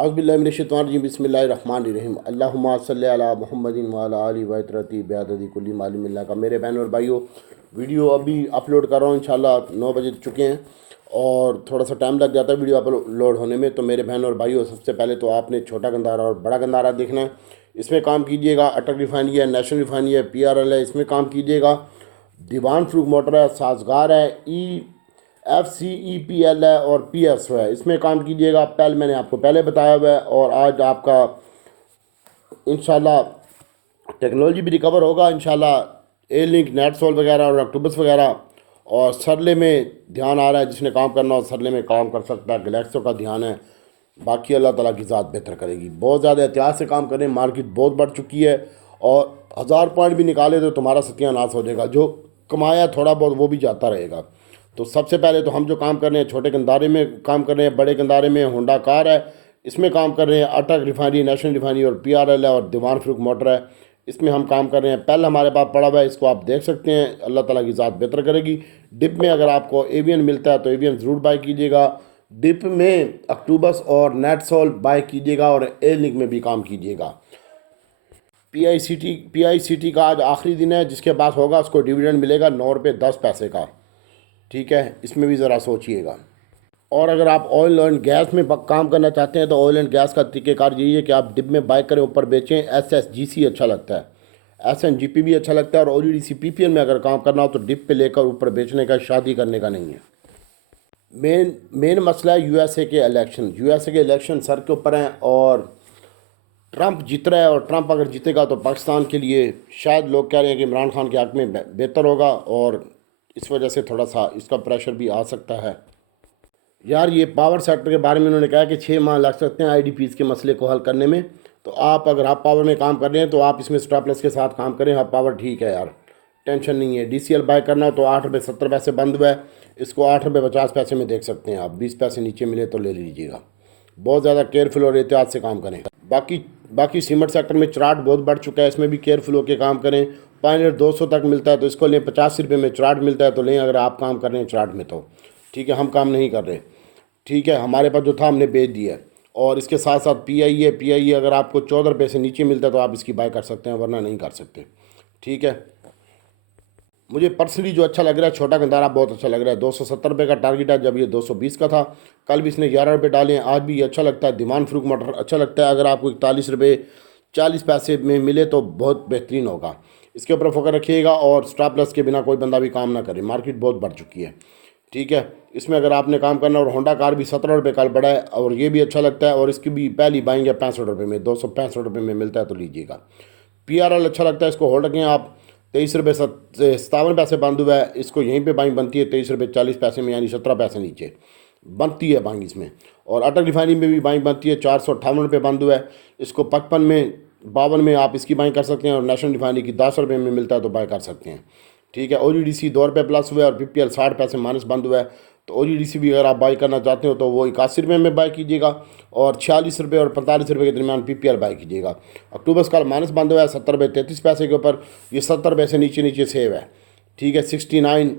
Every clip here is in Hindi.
औज़ुबिल्लाहिमिनश्शैतानिर्रजीम बिस्मिल्लाहिर्रहमानिर्रहीम अल्लाहुम्मा सल्लि अला मुहम्मदिन व अला आलि व इतरती बिअददी कुल्ली मालूम मिल्ला का। मेरे बहन और भाइयों, वीडियो अभी अपलोड कर रहा हूँ। इंशाल्लाह 9 बज चुके हैं और थोड़ा सा टाइम लग जाता है वीडियो अपलोड होने में। तो मेरे बहन और भाइयों, सबसे पहले तो आपने छोटा गंदारा और बड़ा गंदारा देखना है, इसमें काम कीजिएगा। अटक रिफाइनरी है, नेशनल रिफाइनरी है, PRL है, इसमें काम कीजिएगा। दीवान फ्रूक मोटर है, साजगार है, FCEPL है और PSO है, इसमें काम कीजिएगा। पहले मैंने आपको पहले बताया हुआ है और आज आपका इंशाल्लाह टेक्नोलॉजी भी रिकवर होगा इंशाल्लाह। ए लिंक, नेटसोल वगैरह और अक्टूबस वगैरह, और सरले में ध्यान आ रहा है। जिसने काम करना हो सरले में काम कर सकता है। गलेक्सो का ध्यान है। बाकी अल्लाह ताला की ज़ात बेहतर करेगी। बहुत ज़्यादा एहतियात से काम करें, मार्केट बहुत बढ़ चुकी है और 1000 पॉइंट भी निकाले तो तुम्हारा सत्यानाश हो जाएगा। जो कमाया थोड़ा बहुत वो भी जाता रहेगा। तो सबसे पहले तो हम जो काम कर रहे हैं, छोटे गंदारे में काम कर रहे हैं, बड़े गंदारे में होंडा कार है, इसमें काम कर रहे हैं। अटक रिफाइनरी, नेशनल रिफाइनरी और PRL है और दीवान फ्रूक मोटर है, इसमें हम काम कर रहे हैं। पहले हमारे पास पड़ा हुआ है, इसको आप देख सकते हैं। अल्लाह ताला की ज़ात बेहतर करेगी। डिप में अगर आपको एवियन मिलता है तो एवियन ज़रूर बाय कीजिएगा। डिप में अक्टूबस और नेटसोल बाय कीजिएगा और ए लिंक में भी काम कीजिएगा। PICT का आज आखिरी दिन है। जिसके पास होगा उसको डिविडेंड मिलेगा 9 रुपये 10 पैसे का। ठीक है, इसमें भी ज़रा सोचिएगा। और अगर आप ऑयल एंड गैस में काम करना चाहते हैं तो ऑयल एंड गैस का तरीक़ेकार यही है कि आप डिप में बाय करें, ऊपर बेचें। SSGC अच्छा लगता है, SNGP भी अच्छा लगता है। और ODDC PPL में अगर काम करना हो तो डिप पे लेकर ऊपर बेचने का, शादी करने का नहीं है। मेन मसला है USA के इलेक्शन। USA के इलेक्शन सर के ऊपर हैं और ट्रंप जीत रहा है। और ट्रंप अगर जीतेगा तो पाकिस्तान के लिए शायद लोग कह रहे हैं कि इमरान खान के हक़ में बेहतर होगा, और इस वजह से थोड़ा सा इसका प्रेशर भी आ सकता है। यार, ये पावर सेक्टर के बारे में उन्होंने कहा कि 6 माह लग सकते हैं IDPs के मसले को हल करने में। तो आप अगर हब पावर में काम कर रहे हैं तो आप इसमें स्टार प्लस के साथ काम करें। हब पावर ठीक है यार, टेंशन नहीं है। DCL बाय करना हो तो 8 रुपये 70 पैसे बंद हुआ है, इसको 8 रुपये 50 पैसे में देख सकते हैं आप। 20 पैसे नीचे मिले तो ले लीजिएगा। बहुत ज़्यादा केयरफुल और एहतियात से काम करें। बाकी सीमेंट सेक्टर में चराट बहुत बढ़ चुका है, इसमें भी केयरफुल होकर काम करें। पायनियर 200 तक मिलता है तो इसको लें। 85 रुपये में चराट मिलता है तो लें, अगर आप काम कर रहे हैं चराट में तो। ठीक है, हम काम नहीं कर रहे। ठीक है, हमारे पास जो था हमने बेच दिया है। और इसके साथ साथ PIE अगर आपको 14 रुपये से नीचे मिलता है तो आप इसकी बाय कर सकते हैं, वरना नहीं कर सकते। ठीक है, मुझे पर्सनली जो अच्छा लग रहा है, छोटा गंदारा बहुत अच्छा लग रहा है। 270 रुपये का टारगेट है, जब ये 220 का था। कल भी इसने 11 रुपये डाले हैं, आज भी ये अच्छा लगता है। दीवान फ्रूक मोटर अच्छा लगता है। अगर आपको 41 रुपये 40 पैसे में मिले तो बहुत बेहतरीन होगा। इसके ऊपर फोकस रखिएगा और स्टॉप लॉस के बिना कोई बंदा भी काम ना करे, मार्केट बहुत बढ़ चुकी है। ठीक है, इसमें अगर आपने काम करना। और होंडा कार भी 17 रुपये कल बढ़ा है और ये भी अच्छा लगता है। और इसकी भी पहली बाइंग है 65 रुपये में, 265 रुपये में मिलता है तो लीजिएगा। PRL अच्छा लगता है, इसको होल्ड रखें आप। 23 रुपये 57 पैसे बंद हुआ है, इसको यहीं पे बाइंग बनती है 23 रुपये 40 पैसे में, यानी 17 पैसे नीचे बनती है बाइंग इसमें। और अटक रिफाइनरी में भी बाइंग बनती है, 458 रुपये बंद हुआ है, इसको 55 में 52 में आप इसकी बाइंग कर सकते हैं। और नेशनल रिफाइनरी की 10 रुपये में मिलता है तो बाय कर सकते हैं। ठीक है, ODDC 2 रुपये प्लस हुआ है और PPL 60 पैसे माइनस बंद हुआ है। तो ODDC भी अगर आप बाई करना चाहते हो तो वो 81 रुपये में बाई कीजिएगा और 46 रुपये और 45 रुपये के दरमियान PPL बाई कीजिएगा। अक्टूबर का माइनस बंद हुआ है 70 रुपये 33 पैसे के ऊपर, ये 70 रुपये से नीचे सेव है। ठीक है, 69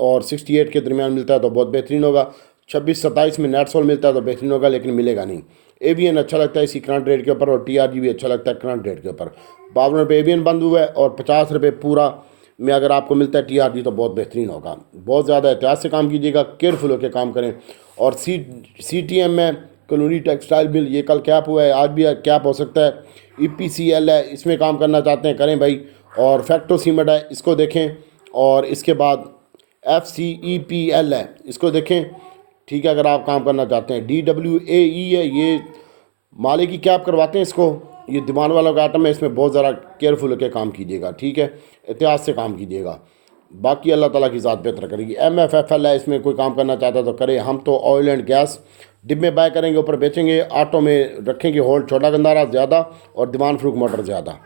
और 68 के दरमियान मिलता है तो बहुत बेहतरीन होगा। 26-27 में नेटसोल मिलता है तो बेहतरीन होगा, लेकिन मिलेगा नहीं। एवियन अच्छा लगता है इसी करंट रेट के ऊपर, और TRG भी अच्छा लगता है करंट रेट के ऊपर। 52 रुपये एवियन बंद हुआ है और 50 रुपये पूरा में अगर आपको मिलता है TRG तो बहुत बेहतरीन होगा। बहुत ज़्यादा एहतियात से काम कीजिएगा, केयरफुल होकर काम करें। और CTM में कलोनी टेक्सटाइल मिल, ये कल कैप हुआ है, आज भी कैप हो सकता है। EPCL है, इसमें काम करना चाहते हैं करें भाई। और फैक्टो सीमेंट है, इसको देखें। और इसके बाद FCEPL है, इसको देखें। ठीक है, अगर आप काम करना चाहते हैं। DWAE है, ये माले की कैप करवाते हैं इसको। ये दीवान वाला का आइटम है, इसमें बहुत ज़रा केयरफुल होकर काम कीजिएगा। ठीक है, एहतियात से काम कीजिएगा। बाकी अल्लाह ताला की ज़ात बेहतर करेगी। MFFL है, इसमें कोई काम करना चाहता है तो करे। हम तो ऑयल एंड गैस डिब में बाय करेंगे, ऊपर बेचेंगे। ऑटो में रखेंगे होल्ड, छोटा गंदारा ज़्यादा और दीवान फ्रूक मोटर ज़्यादा।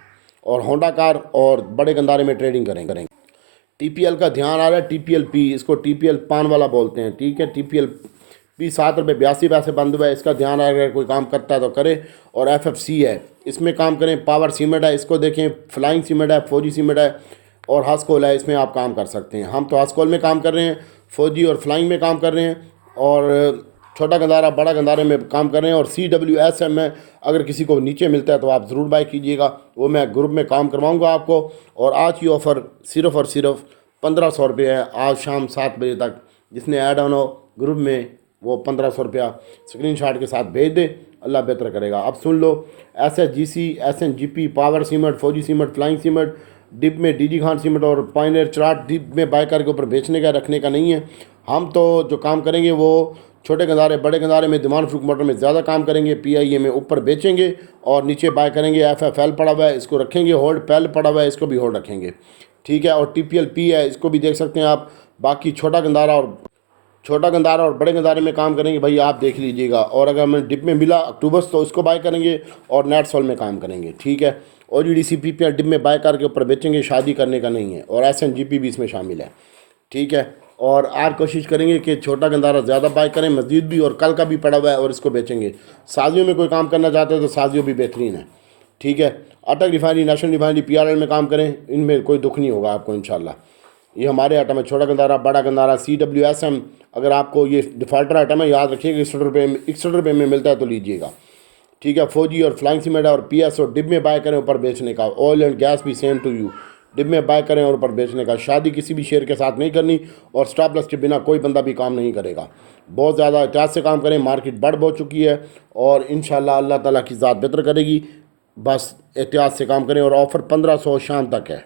और होंडा कार और बड़े गंदारे में ट्रेडिंग करेंगे। TPL का ध्यान आ रहा है, TPLP, इसको TPL पान वाला बोलते हैं। ठीक है, TPLP 7 रुपये 82 पैसे बंद हुआ है, इसका ध्यान आ रहा है। कोई काम करता है तो करे। और FFC है, इसमें काम करें। पावर सीमेंट है, इसको देखें। फ्लाइंग सीमेंट है, फौजी सीमेंट है और हास्कोल है, इसमें आप काम कर सकते हैं। हम तो हास्कोल में काम कर रहे हैं, फौजी और फ्लाइंग में काम कर रहे हैं। और छोटा गंदारा बड़ा गंदारे में काम कर रहे हैं। और CWSM में अगर किसी को नीचे मिलता है तो आप ज़रूर बाय कीजिएगा, वो मैं ग्रुप में काम करवाऊँगा आपको। और आज की ऑफ़र सिर्फ़ और सिर्फ 1500 रुपये है, आज शाम 7 बजे तक जिसने ऐड ऑन हो ग्रुप में वो 1500 रुपया स्क्रीनशॉट के साथ भेज दे, अल्लाह बेहतर करेगा। अब सुन लो, SSGC, SNGP, पावर सीमेंट, फौजी सीमेंट, फ्लाइंग सीमेंट, डिप में DG खान सीमेंट और पायनियर चार्ट डिप में बाय करके ऊपर बेचने का रखने का नहीं है। हम तो जो काम करेंगे वो छोटे गंदारे बड़े गंदारे में दिमान फ्रूक मोटर में ज़्यादा काम करेंगे, PIA में ऊपर बेचेंगे और नीचे बाय करेंगे। FFL पड़ा हुआ है, इसको रखेंगे होल्ड, PEL पड़ा हुआ है, इसको भी होल्ड रखेंगे, ठीक है। और TPLP है, इसको भी देख सकते हैं आप। बाकी छोटा गंदारा और बड़े गंदारे में काम करेंगे भाई, आप देख लीजिएगा। और अगर हमें डिप में मिला अक्टूबर्स तो इसको बाय करेंगे और नेट सोल में काम करेंगे, ठीक है। OGDC PPL डिप में बाय करके ऊपर बेचेंगे, शादी करने का नहीं है। और SNGP भी इसमें शामिल है, ठीक है। और आज कोशिश करेंगे कि छोटा गंदारा ज़्यादा बाय करें, मस्जिद भी और कल का भी पड़ा हुआ है और इसको बेचेंगे। साजियों में कोई काम करना चाहते हैं तो साजियों भी बेहतरीन है, ठीक है। अटक रिफाइनरी, नेशनल रिफाइनरी, PRL में काम करें, इनमें कोई दुख नहीं होगा आपको इंशाल्लाह। ये हमारे आइटम है, छोटा गंदारा बड़ा गंदारा। CWSM अगर आपको ये डिफ़ॉल्टर आइटम है, याद रखिएगा 61 रुपये में मिलता है तो लीजिएगा, ठीक है। फौजी और फ्लाइंग सीमेंट और PS और डिब में बाय करें ऊपर बेचने का। ऑयल एंड गैस भी सेम टू यू, डिब में बाय करें और ऊपर बेचने का। शादी किसी भी शेयर के साथ नहीं करनी और स्टॉप लॉस के बिना कोई बंदा भी काम नहीं करेगा। बहुत ज़्यादा एहतियात से काम करें, मार्केट बढ़ बहुत चुकी है और इंशाल्लाह अल्लाह ताला की ज़ात बेहतर करेगी। बस एहतियात से काम करें और ऑफ़र 1500 शाम तक है।